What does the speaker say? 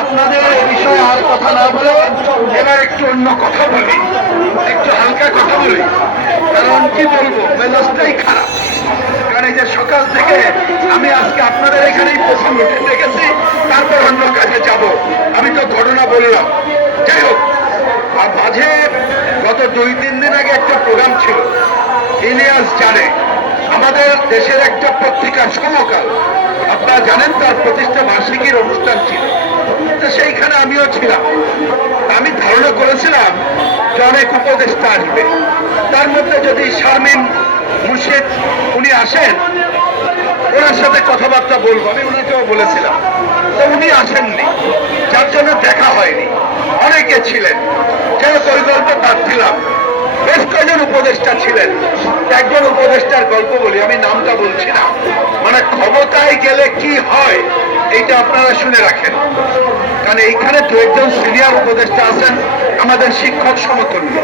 আপনাদের এই বিষয়ে আর কথা না বলে এবার একটু অন্য কথা বলি, একটু হালকা কথা বলি। কারণ কি বলবো, মেজাজটাই খারাপ। কারণ এই যে সকাল থেকে আমি আজকে আপনাদের এখানেই প্রথম রুটিন দেখেছি, তারপর অন্য কাজে যাব। আমি তো ঘটনা বললাম। যাই হোক, আর মাঝে গত 2-3 দিন আগে একটা প্রোগ্রাম ছিল, ইলিয়াস জানে, আমাদের দেশের একটা পত্রিকা সমকাল, আপনারা জানেন, তার প্রতিষ্ঠা বার্ষিকীর অনুষ্ঠান ছিল। তো সেইখানে আমিও ছিলাম। আমি ধারণা করেছিলাম যে অনেক উপদেষ্টা আসবে, তার মধ্যে যদি শারমিন মুর্শিদ উনি আসেন, ওনার সাথে কথাবার্তা বলবো, আমি উনাকেও বলেছিলাম। তো উনি আসেননি, যার জন্য দেখা হয়নি। অনেকে ছিলেন, যেহেতু ওই গল্প বাদ দিলাম। বেশ কয়েকজন উপদেষ্টা ছিলেন। একজন উপদেষ্টার গল্প বলি, আমি নামটা বলছি না। মানে ক্ষমতায় গেলে কি হয় এইটা আপনারা শুনে রাখেন, কারণ এইখানে 2-1 জন সিনিয়র উপদেষ্টা আছেন আমাদের শিক্ষক সমতুল্য।